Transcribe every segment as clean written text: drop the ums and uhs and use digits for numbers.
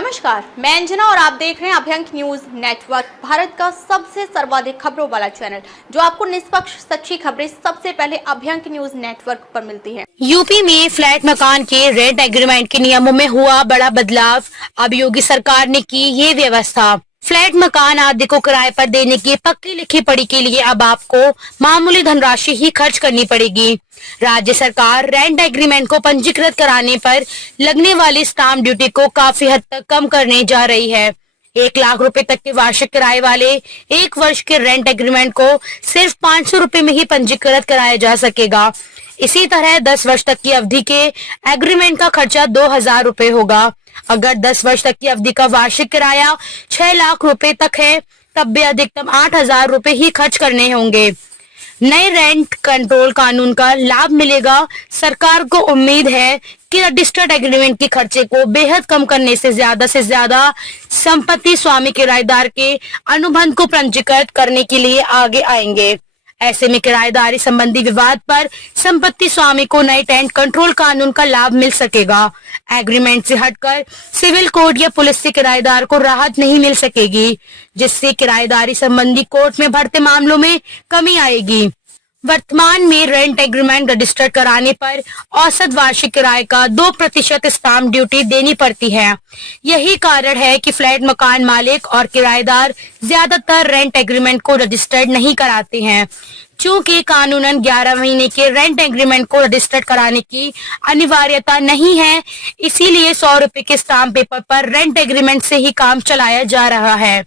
नमस्कार, मैं अंजना और आप देख रहे हैं अभ्यंक न्यूज नेटवर्क, भारत का सबसे सर्वाधिक खबरों वाला चैनल, जो आपको निष्पक्ष सच्ची खबरें सबसे पहले अभ्यंक न्यूज नेटवर्क पर मिलती हैं। यूपी में फ्लैट मकान के रेंट एग्रीमेंट के नियमों में हुआ बड़ा बदलाव। अब योगी सरकार ने की ये व्यवस्था। फ्लैट मकान आदि को किराए पर देने की पक्की लिखी पढ़ी के लिए अब आपको मामूली धनराशि ही खर्च करनी पड़ेगी। राज्य सरकार रेंट एग्रीमेंट को पंजीकृत कराने पर लगने वाली स्टाम्प ड्यूटी को काफी हद तक कम करने जा रही है। 1 लाख रुपए तक के वार्षिक किराए वाले 1 वर्ष के रेंट एग्रीमेंट को सिर्फ 500 रुपए में ही पंजीकृत कराया जा सकेगा। इसी तरह 10 वर्ष तक की अवधि के एग्रीमेंट का खर्चा 2000 रुपए होगा। अगर 10 वर्ष तक की अवधि का वार्षिक किराया 6 लाख रुपए तक है, तब भी अधिकतम 8000 रुपए ही खर्च करने होंगे। नए रेंट कंट्रोल कानून का लाभ मिलेगा। सरकार को उम्मीद है कि रजिस्टर्ड एग्रीमेंट के खर्चे को बेहद कम करने से ज्यादा संपत्ति स्वामी किराएदार के अनुबंध को पंजीकृत करने के लिए आगे आएंगे। ऐसे में किराएदारी संबंधी विवाद पर संपत्ति स्वामी को नए रेंट कंट्रोल कानून का लाभ मिल सकेगा। एग्रीमेंट से हटकर सिविल कोर्ट या पुलिस से किराएदार को राहत नहीं मिल सकेगी, जिससे किराएदारी संबंधी कोर्ट में बढ़ते मामलों में कमी आएगी। वर्तमान में रेंट एग्रीमेंट रजिस्टर कराने पर औसत वार्षिक किराए का 2% स्टाम्प ड्यूटी देनी पड़ती है। यही कारण है कि फ्लैट मकान मालिक और किराएदार ज्यादातर रेंट एग्रीमेंट को रजिस्टर्ड नहीं कराते हैं। चूंकि कानूनन 11 महीने के रेंट एग्रीमेंट को रजिस्टर्ड कराने की अनिवार्यता नहीं है, इसीलिए 100 रुपए के स्टाम्प पेपर पर रेंट एग्रीमेंट से ही काम चलाया जा रहा है।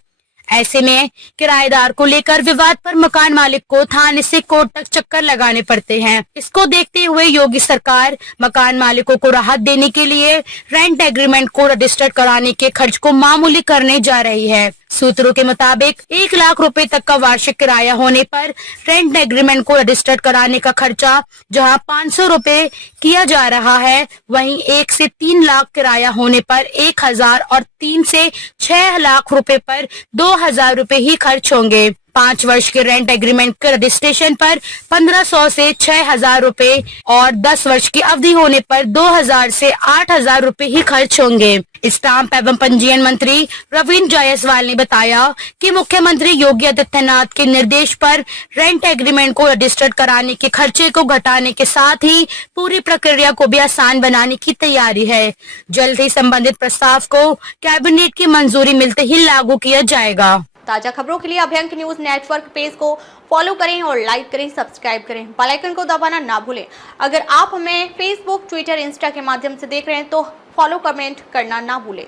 ऐसे में किराएदार को लेकर विवाद पर मकान मालिक को थाने से कोर्ट तक चक्कर लगाने पड़ते हैं। इसको देखते हुए योगी सरकार मकान मालिकों को राहत देने के लिए रेंट एग्रीमेंट को रजिस्टर्ड कराने के खर्च को मामूली करने जा रही है। सूत्रों के मुताबिक 1 लाख रुपए तक का वार्षिक किराया होने पर रेंट एग्रीमेंट को रजिस्टर्ड कराने का खर्चा जहां 500 रुपए किया जा रहा है, वहीं 1 से 3 लाख किराया होने पर 1000 और 3 से 6 लाख रुपए पर 2000 रुपए ही खर्च होंगे। 5 वर्ष के रेंट एग्रीमेंट के रजिस्ट्रेशन पर 1500 से 6000 रुपए और 10 वर्ष की अवधि होने पर 2000 से 8000 रुपए ही खर्च होंगे। स्टाम्प एवं पंजीयन मंत्री रविंद्र जायसवाल ने बताया कि मुख्यमंत्री योगी आदित्यनाथ के निर्देश पर रेंट एग्रीमेंट को रजिस्टर्ड कराने के खर्चे को घटाने के साथ ही पूरी प्रक्रिया को भी आसान बनाने की तैयारी है। जल्द ही संबंधित प्रस्ताव को कैबिनेट की मंजूरी मिलते ही लागू किया जाएगा। ताजा खबरों के लिए अभ्यंक न्यूज नेटवर्क पेज को फॉलो करें और लाइक करें, सब्सक्राइब करें, बेल आइकन को दबाना ना भूलें। अगर आप हमें फेसबुक, ट्विटर, इंस्टा के माध्यम से देख रहे हैं तो फॉलो, कमेंट करना ना भूलें।